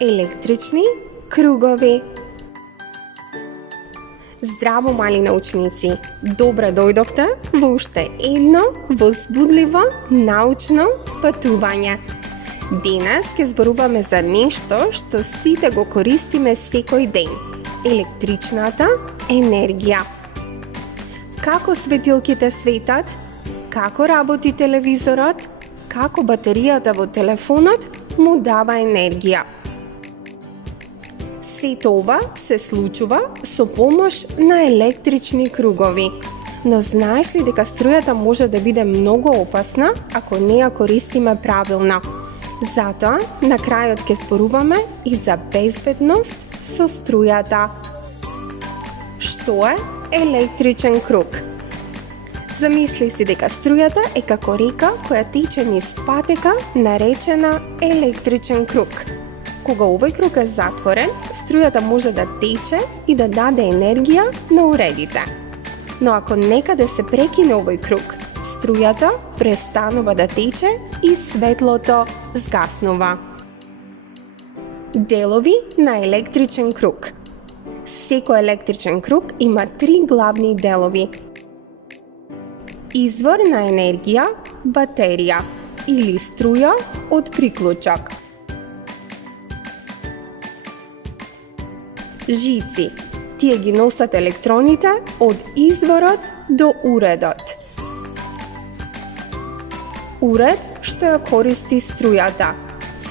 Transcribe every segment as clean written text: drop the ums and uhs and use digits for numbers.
електрични кругови. Здраво, мали научници! Добре дојдовте во уште едно возбудливо научно патување. Денес ќе зборуваме за нешто што сите го користиме секој ден – електричната енергија. Како светилките светат, како работи телевизорот, како батеријата во телефонот му дава енергија. Сето ова се случува со помош на електрични кругови. Но знаеш ли дека струјата може да биде многу опасна ако не ја користиме правилно? Затоа, на крајот ќе зборуваме и за безбедност со струјата. Што е електричен круг? Замисли си дека струјата е како река која тече низ патека наречена електричен круг. Кога овој круг е затворен, струјата може да тече и да даде енергија на уредите. Но ако некаде се прекине овој круг, струјата престанува да тече и светлото згаснува. Делови на електричен круг. Секој електричен круг има 3 главни делови. Извор на енергија, батерија или струја од приклучок. Жици. Тие ги носат електроните од изворот до уредот. Уред што ја користи струјата.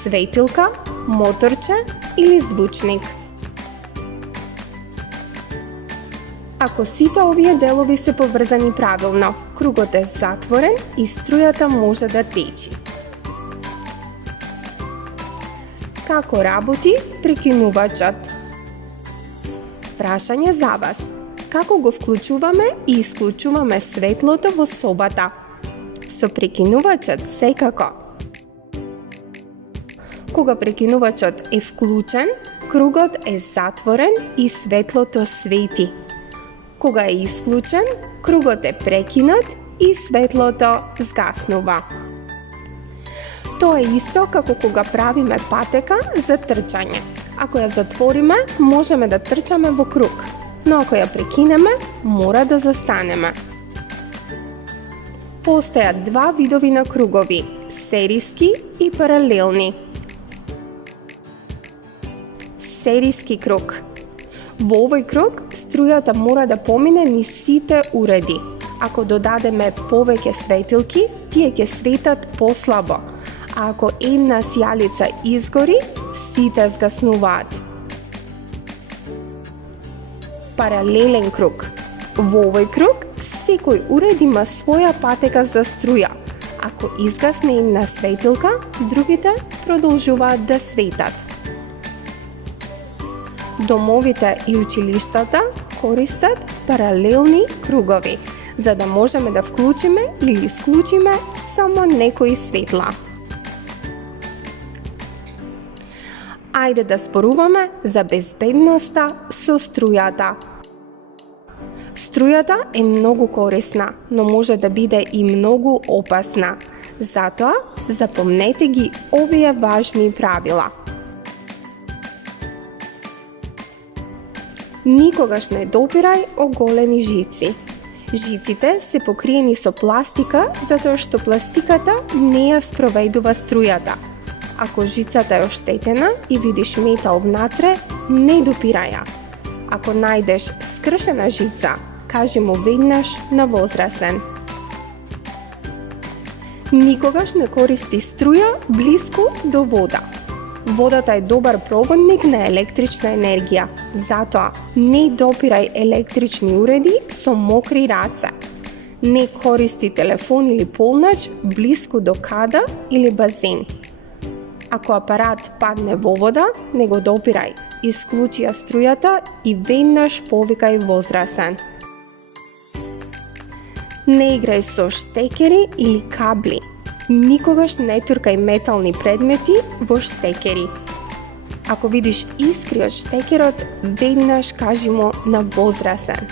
Светилка, моторче или звучник. Ако сите овие делови се поврзани правилно, кругот е затворен и струјата може да течи. Како работи прекинувачот? Прашање за вас. Како го вклучуваме и исклучуваме светлото во собата? Со прекинувачот секако. Кога прекинувачот е вклучен, кругот е затворен и светлото свети. Кога е исклучен, кругот е прекинат и светлото згаснува. Тоа е исто како кога правиме патека за трчање. Ако ја затвориме, можеме да трчаме во круг, но ако ја прекинеме, мора да застанеме. Постојат 2 видови на кругови – сериски и паралелни. Сериски круг. Во овој круг, струјата мора да помине низ сите уреди. Ако додадеме повеќе светилки, тие ќе светат послабо, а ако една сијалица изгори, сите згаснуваат. Паралелен круг. Во овој круг, секој уред има своја патека за струја. Ако изгасне една светилка, другите продолжуваат да светат. Домовите и училиштата користат паралелни кругови, за да можеме да вклучиме или исклучиме само некои светла. Ајде да зборуваме за безбедноста со струјата. Струјата е многу корисна, но може да биде и многу опасна. Затоа, запомнете ги овие важни правила. Никогаш не допирај оголени жици. Жиците се покриени со пластика затоа што пластиката не ја спроведува струјата. Ако жицата е оштетена и видиш метал внатре, не допирај ја. Ако најдеш скршена жица, кажи му веднаш на возрасен. Никогаш не користи струја блиску до вода. Водата е добар проводник на електрична енергија, затоа не допирај електрични уреди со мокри раце. Не користи телефон или полнач блиску до када или базен. Ако апарат падне во вода, не го допирај, исклучи ја струјата и веднаш повикај возрасен. Не играј со штекери или кабли. Никогаш не туркај метални предмети во штекери. Ако видиш искри од штекерот, веднаш кажи му на возрасен.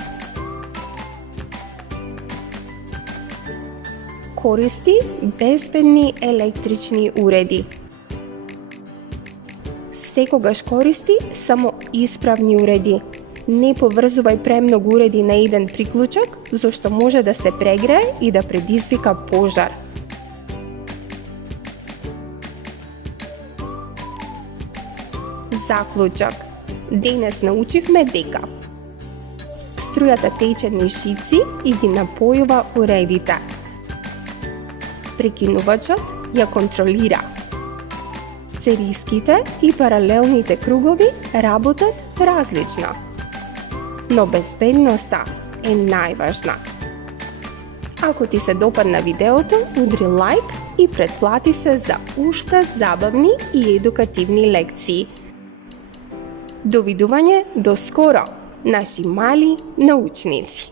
Користи безбедни електрични уреди. секогаш користи само исправни уреди. Не поврзувај премногу уреди на еден приклучок, зашто може да се прегрее и да предизвика пожар. Заклучок. Денес научивме дека струјата тече низ жици и ги напојува уредите. Прекинувачот ја контролира. Цериските и паралелните кругови работат различно, но безбедноста е најважна. Ако ти се допадна видеото, удри лайк и претплати се за уште забавни и едукативни лекции. Довидување до скоро, наши мали научници!